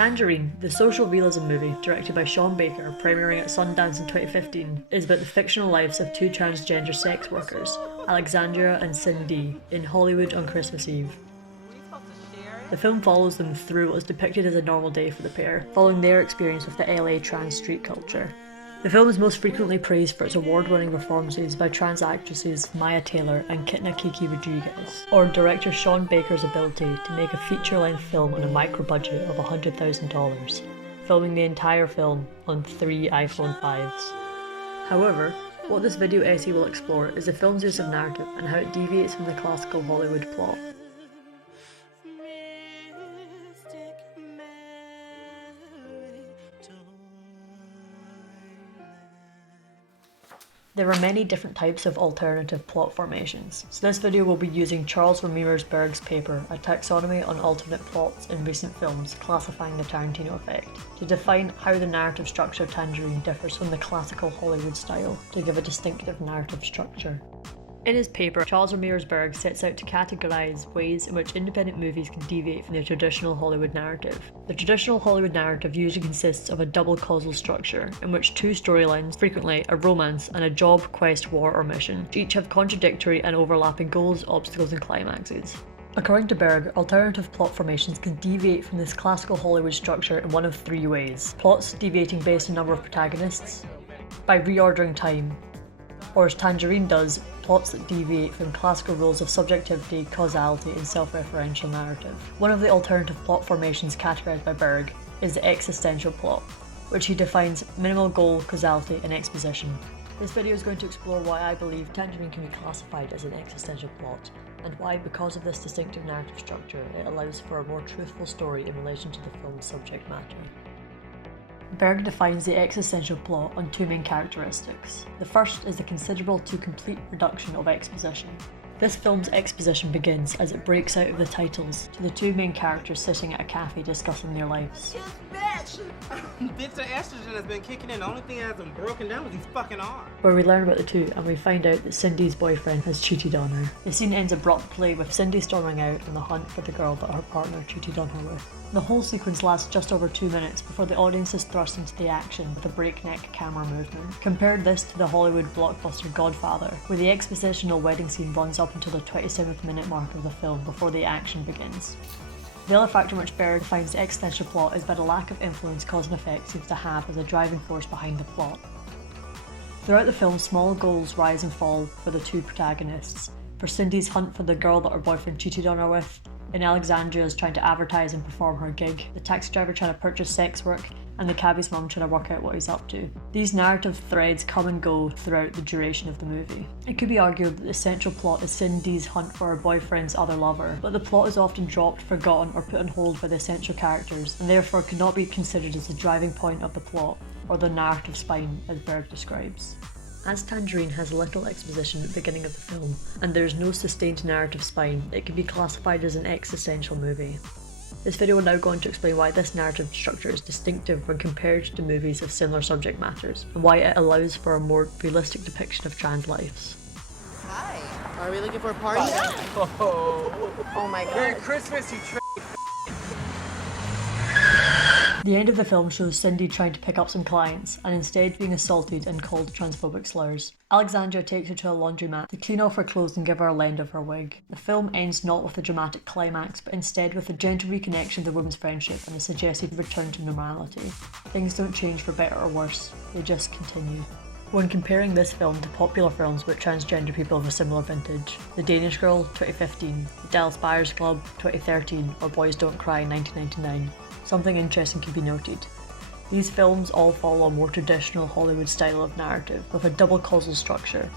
Tangerine, the social realism movie directed by Sean Baker, premiering at Sundance in 2015, is about the fictional lives of two transgender sex workers, Alexandria and Cindy, in Hollywood on Christmas Eve. The film follows them through what is depicted as a normal day for the pair, following their experience with the LA trans street culture. The film is most frequently praised for its award-winning performances by trans actresses Maya Taylor and Kitna Kiki Rodriguez, or director Sean Baker's ability to make a feature-length film on a micro-budget of $100,000, filming the entire film on 3 iPhone 5s. However, what this video essay will explore is the film's use of narrative and how it deviates from the classical Hollywood plot. There are many different types of alternative plot formations, so this video will be using Charles Ramirez-Berg's paper, A Taxonomy on Alternate Plots in Recent Films, Classifying the Tarantino Effect, to define how the narrative structure of Tangerine differs from the classical Hollywood style, to give a distinctive narrative structure. In his paper, Charles Ramirez-Berg sets out to categorise ways in which independent movies can deviate from the traditional Hollywood narrative. The traditional Hollywood narrative usually consists of a double causal structure, in which two storylines, frequently a romance and a job, quest, war or mission, each have contradictory and overlapping goals, obstacles and climaxes. According to Berg, alternative plot formations can deviate from this classical Hollywood structure in one of 3 ways. Plots deviating based on number of protagonists, by reordering time, or as Tangerine does, plots that deviate from classical rules of subjectivity, causality and self-referential narrative. One of the alternative plot formations categorised by Berg is the existential plot, which he defines minimal goal, causality and exposition. This video is going to explore why I believe Tangerine can be classified as an existential plot, and why, because of this distinctive narrative structure, it allows for a more truthful story in relation to the film's subject matter. Berg defines the existential plot on 2 main characteristics. The first is the considerable to complete reduction of exposition. This film's exposition begins as it breaks out of the titles to the 2 main characters sitting at a cafe discussing their lives. Bitch, the estrogen has been kicking in. The only thing that hasn't broken down was these fucking arms. Where we learn about the two and we find out that Cindy's boyfriend has cheated on her. The scene ends abruptly with Cindy storming out on the hunt for the girl that her partner cheated on her with. The whole sequence lasts just over 2 minutes before the audience is thrust into the action with a breakneck camera movement. Compare this to the Hollywood blockbuster Godfather, where the expositional wedding scene runs up until the 27th minute mark of the film before the action begins. The other factor in which Berg defines the existential plot is by the lack of influence cause and effect seems to have as a driving force behind the plot. Throughout the film, small goals rise and fall for the 2 protagonists. For Cindy's hunt for the girl that her boyfriend cheated on her with, in Alexandria's trying to advertise and perform her gig, the taxi driver trying to purchase sex work, and the cabbie's mum trying to work out what he's up to. These narrative threads come and go throughout the duration of the movie. It could be argued that the central plot is Cindy's hunt for her boyfriend's other lover, but the plot is often dropped, forgotten, or put on hold by the essential characters, and therefore could not be considered as the driving point of the plot, or the narrative spine as Berg describes. As Tangerine has little exposition at the beginning of the film, and there is no sustained narrative spine, it can be classified as an existential movie. This video will now go on to explain why this narrative structure is distinctive when compared to movies of similar subject matters, and why it allows for a more realistic depiction of trans lives. Hi. Are we looking for a party? Oh my god. Merry Christmas, you The end of the film shows Cindy trying to pick up some clients, and instead being assaulted and called transphobic slurs. Alexandria takes her to a laundromat to clean off her clothes and give her a lend of her wig. The film ends not with a dramatic climax, but instead with a gentle reconnection of the women's friendship and a suggested return to normality. Things don't change for better or worse, they just continue. When comparing this film to popular films with transgender people of a similar vintage, The Danish Girl 2015, The Dallas Buyers Club 2013, or Boys Don't Cry 1999, something interesting can be noted. These films all follow a more traditional Hollywood style of narrative, with a double causal structure.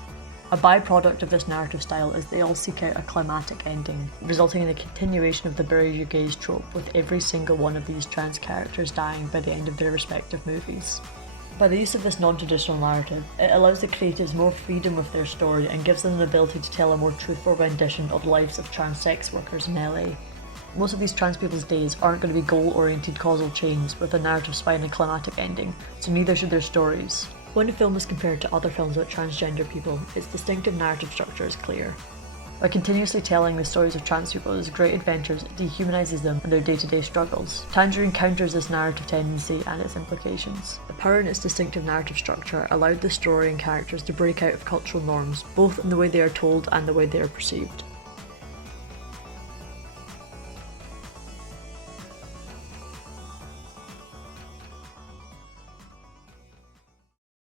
A byproduct of this narrative style is they all seek out a climatic ending, resulting in a continuation of the bury your gaze trope, with every single one of these trans characters dying by the end of their respective movies. By the use of this non-traditional narrative, it allows the creatives more freedom with their story and gives them the ability to tell a more truthful rendition of the lives of trans sex workers in LA. Most of these trans people's days aren't going to be goal-oriented causal chains with a narrative spine and climatic ending, so neither should their stories. When a film is compared to other films about transgender people, its distinctive narrative structure is clear. By continuously telling the stories of trans people's great adventures, it dehumanises them and their day-to-day struggles. Tangerine counters this narrative tendency and its implications. The Power and its distinctive narrative structure allowed the story and characters to break out of cultural norms, both in the way they are told and the way they are perceived.